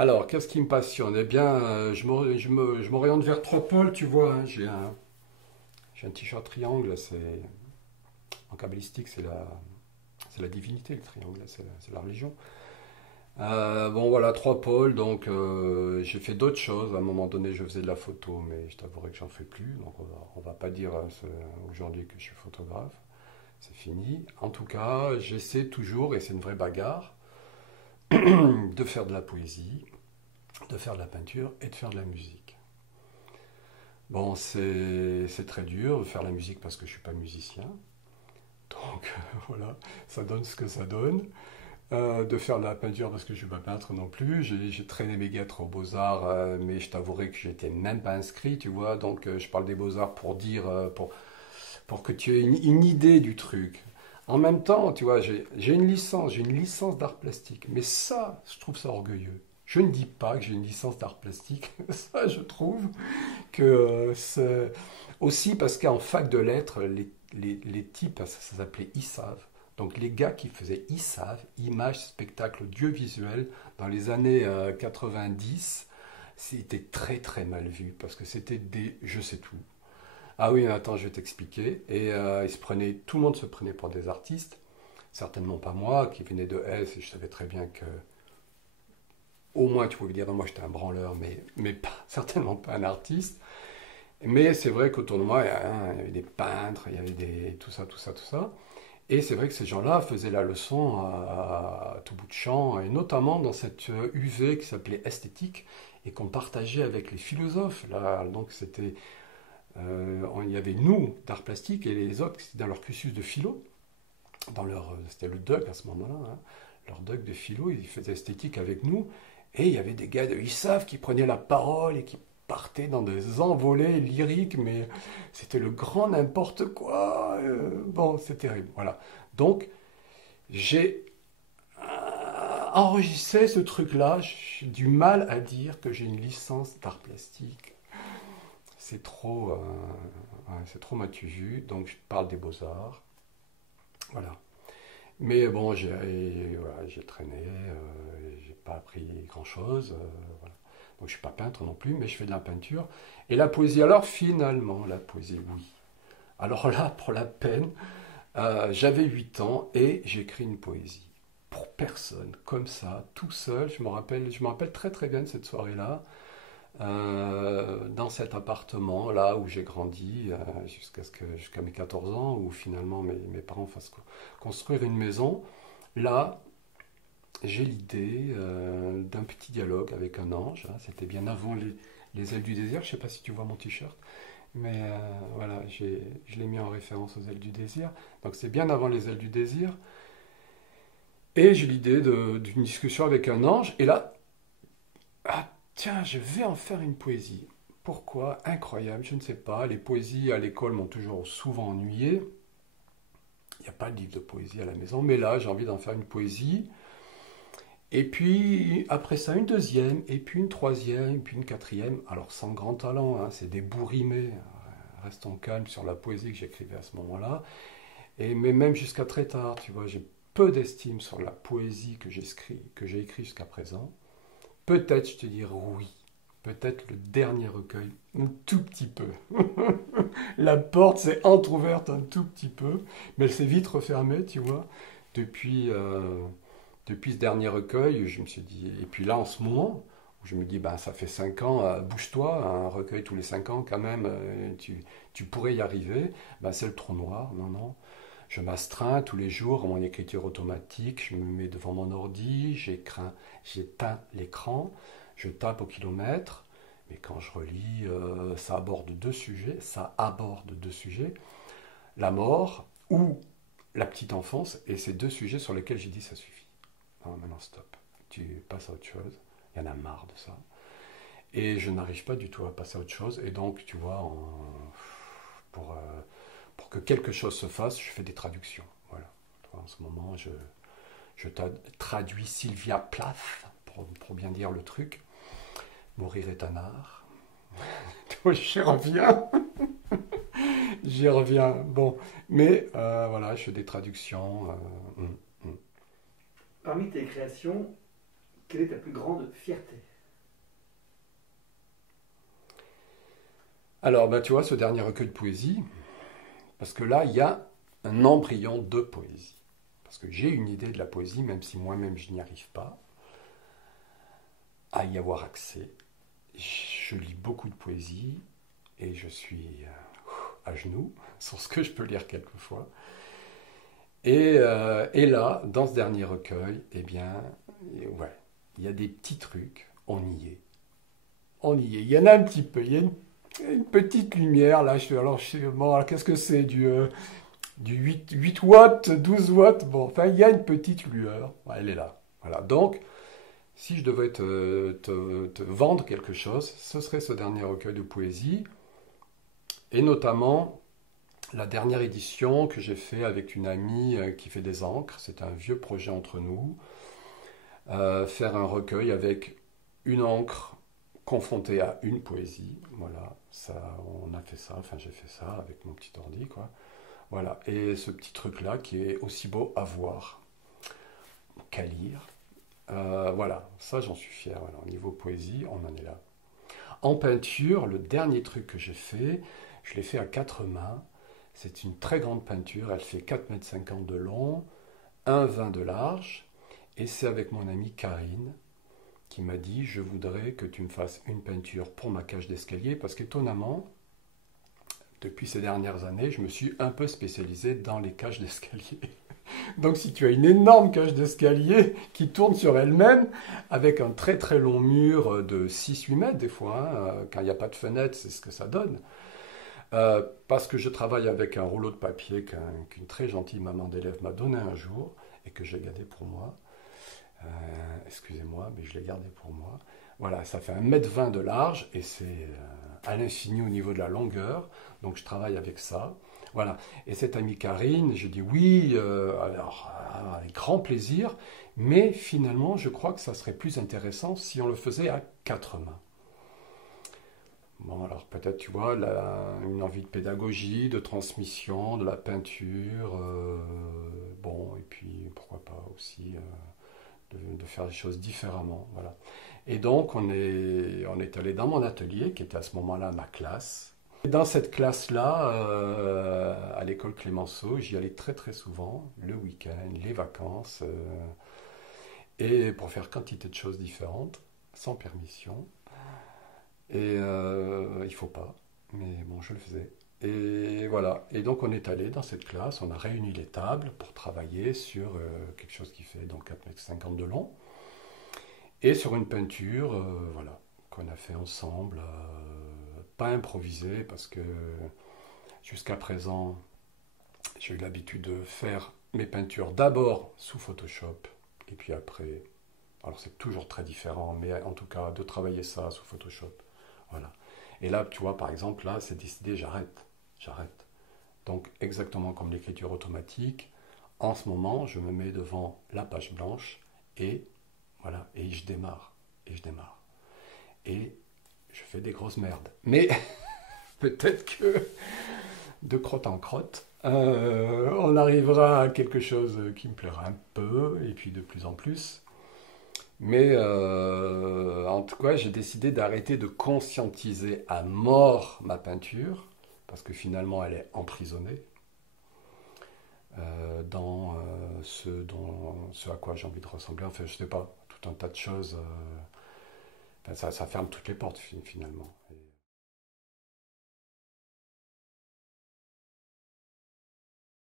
Alors, qu'est-ce qui me passionne? Eh bien, je m'oriente vers trois pôles, tu vois, hein. J'ai un t-shirt triangle, en kabbalistique, c'est la divinité, le triangle, c'est la religion. Bon, voilà, trois pôles, donc j'ai fait d'autres choses. À un moment donné, je faisais de la photo, mais je t'avouerai que j'en fais plus. Donc, on va pas dire aujourd'hui que je suis photographe. C'est fini. En tout cas, j'essaie toujours, et c'est une vraie bagarre, de faire de la poésie, de faire de la peinture et de faire de la musique. Bon, c'est très dur de faire la musique parce que je suis pas musicien. Donc voilà, ça donne ce que ça donne. De faire de la peinture parce que je suis pas peintre non plus. J'ai traîné mes guêtres aux Beaux-Arts, mais je t'avouerai que j'étais même pas inscrit, tu vois. Donc je parle des Beaux-Arts pour dire, pour que tu aies une idée du truc. En même temps, tu vois, j'ai une licence d'art plastique. Mais ça, je trouve ça orgueilleux. Je ne dis pas que j'ai une licence d'art plastique. Ça, je trouve que c'est aussi parce qu'en fac de lettres, les types, ça s'appelait ISAV. Donc les gars qui faisaient ISAV, Images, Spectacle, Audiovisuel, dans les années 90, c'était très très mal vu parce que c'était des je sais tout. Ah oui, attends, je vais t'expliquer. Et tout le monde se prenait pour des artistes, certainement pas moi, qui venais de S, et je savais très bien que, au moins, tu pouvais dire, non, moi j'étais un branleur, mais pas, certainement pas un artiste. Mais c'est vrai qu'autour de moi, il y avait des peintres, il y avait tout ça, tout ça, tout ça. Et c'est vrai que ces gens-là faisaient la leçon à tout bout de champ, et notamment dans cette UV qui s'appelait esthétique, et qu'on partageait avec les philosophes. Là, donc il y avait nous d'art plastique et les autres qui étaient dans leur cursus de philo, c'était le DUG à ce moment-là, hein. Leur DUG de philo, ils faisaient esthétique avec nous, et il y avait des gars de ISAF qui prenaient la parole et qui partaient dans des envolées lyriques, mais c'était le grand n'importe quoi. Bon, c'est terrible, voilà. Donc, j'ai enregistré ce truc-là, j'ai du mal à dire que j'ai une licence d'art plastique. C'est trop matu vu, donc je parle des beaux-arts, voilà. Mais bon, voilà, j'ai traîné, j'ai pas appris grand-chose, voilà. Donc je suis pas peintre non plus, mais je fais de la peinture. Et la poésie, alors finalement, la poésie, oui. Alors là, pour la peine, j'avais 8 ans et j'écris une poésie. Pour personne, comme ça, tout seul, je me rappelle très très bien de cette soirée-là. Dans cet appartement là où j'ai grandi jusqu'à mes 14 ans, où finalement mes parents fassent construire une maison. Là, j'ai l'idée d'un petit dialogue avec un ange, hein. C'était bien avant les ailes du désir. Je sais pas si tu vois mon t-shirt, mais voilà, je l'ai mis en référence aux ailes du désir. Donc c'est bien avant les ailes du désir. Et j'ai l'idée d'une discussion avec un ange. Et là, ah, tiens, je vais en faire une poésie. Pourquoi? Incroyable, je ne sais pas. Les poésies à l'école m'ont toujours souvent ennuyé. Il n'y a pas de livre de poésie à la maison, mais là, j'ai envie d'en faire une poésie. Et puis, après ça, une deuxième, et puis une troisième, et puis une quatrième. Alors, sans grand talent, hein, c'est des bouts-rimés. Restons calmes sur la poésie que j'écrivais à ce moment-là. Mais même jusqu'à très tard, tu vois, j'ai peu d'estime sur la poésie que j'ai écrit jusqu'à présent. Peut-être, je te dirais oui. Peut-être le dernier recueil, un tout petit peu. La porte s'est entr'ouverte un tout petit peu, mais elle s'est vite refermée, tu vois. Depuis, euh, depuis ce dernier recueil, je me suis dit, et puis là en ce moment, où je me dis, ben, ça fait 5 ans, bouge-toi, un recueil tous les 5 ans quand même, tu pourrais y arriver. Ben, c'est le trou noir, non, non. Je m'astreins tous les jours à mon écriture automatique, je me mets devant mon ordi, j'éteins l'écran, je tape au kilomètre, mais quand je relis, ça aborde deux sujets, la mort ou la petite enfance, et c'est deux sujets sur lesquels j'ai dit ça suffit. Non, maintenant stop, tu passes à autre chose, il y en a marre de ça. Et je n'arrive pas du tout à passer à autre chose, et donc tu vois, pour, euh, pour que quelque chose se fasse, je fais des traductions. Voilà. En ce moment, je traduis Sylvia Plath, pour bien dire le truc. Mourir est un art. J'y reviens. J'y reviens. Bon. Mais voilà, je fais des traductions. Parmi tes créations, quelle est ta plus grande fierté? Alors, ben, tu vois, ce dernier recueil de poésie, parce que là, il y a un embryon de poésie. Parce que j'ai une idée de la poésie, même si moi-même je n'y arrive pas à y avoir accès. Je lis beaucoup de poésie et je suis à genoux sur ce que je peux lire quelquefois. Et là, dans ce dernier recueil, eh bien, ouais, il y a des petits trucs, on y est. On y est. Il y en a un petit peu, il y a une petite lumière là. Bon, alors qu'est-ce que c'est du 8 watts, 12 watts? Bon, enfin, il y a une petite lueur. Ouais, elle est là. Voilà. Donc, si je devais te vendre quelque chose, ce serait ce dernier recueil de poésie, et notamment la dernière édition que j'ai fait avec une amie qui fait des encres. C'est un vieux projet entre nous. Faire un recueil avec une encre confrontée à une poésie. Voilà, ça, on a fait ça, enfin j'ai fait ça avec mon petit ordi, quoi. Voilà, et ce petit truc-là qui est aussi beau à voir qu'à lire. Voilà, ça j'en suis fier. Voilà, au niveau poésie, on en est là. En peinture, le dernier truc que j'ai fait, je l'ai fait à quatre mains. C'est une très grande peinture, elle fait 4,50 m de long, 1,20 m de large, et c'est avec mon amie Karine qui m'a dit je voudrais que tu me fasses une peinture pour ma cage d'escalier parce qu'étonnamment, depuis ces dernières années, je me suis un peu spécialisé dans les cages d'escalier. Donc si tu as une énorme cage d'escalier qui tourne sur elle-même, avec un très très long mur de 6-8 mètres des fois, hein, quand il n'y a pas de fenêtre, c'est ce que ça donne. Parce que je travaille avec un rouleau de papier qu'une très gentille maman d'élève m'a donné un jour et que j'ai gardé pour moi. Excusez-moi, mais je l'ai gardé pour moi. Voilà, ça fait 1,20 m de large et c'est à l'infini au niveau de la longueur. Donc je travaille avec ça. Voilà. Et cette amie Karine, je dis oui, alors avec grand plaisir, mais finalement je crois que ça serait plus intéressant si on le faisait à quatre mains. Bon, alors peut-être, tu vois, une envie de pédagogie, de transmission, de la peinture, bon, et puis pourquoi pas aussi de faire les choses différemment, voilà. Et donc, on est allé dans mon atelier, qui était à ce moment-là ma classe. Et dans cette classe-là, à l'école Clémenceau, j'y allais très très souvent, le week-end, les vacances, et pour faire quantité de choses différentes, sans permission. Et il faut pas, mais bon, je le faisais. Et voilà. Et donc on est allé dans cette classe, on a réuni les tables pour travailler sur quelque chose qui fait donc 4,50 m de long, et sur une peinture, voilà, qu'on a fait ensemble, pas improvisé, parce que jusqu'à présent, j'ai eu l'habitude de faire mes peintures d'abord sous Photoshop, et puis après, alors c'est toujours très différent, mais en tout cas, de travailler ça sous Photoshop. Voilà. Et là, tu vois, par exemple, là, c'est décidé, j'arrête. J'arrête. Donc, exactement comme l'écriture automatique, en ce moment, je me mets devant la page blanche et voilà, et je démarre. Et je démarre. Et je fais des grosses merdes. Mais peut-être que de crotte en crotte, on arrivera à quelque chose qui me plaira un peu, et puis de plus en plus. Mais en tout cas, j'ai décidé d'arrêter de conscientiser à mort ma peinture, parce que finalement, elle est emprisonnée ce à quoi j'ai envie de ressembler. Enfin, je sais pas, tout un tas de choses. Enfin, ça ferme toutes les portes finalement.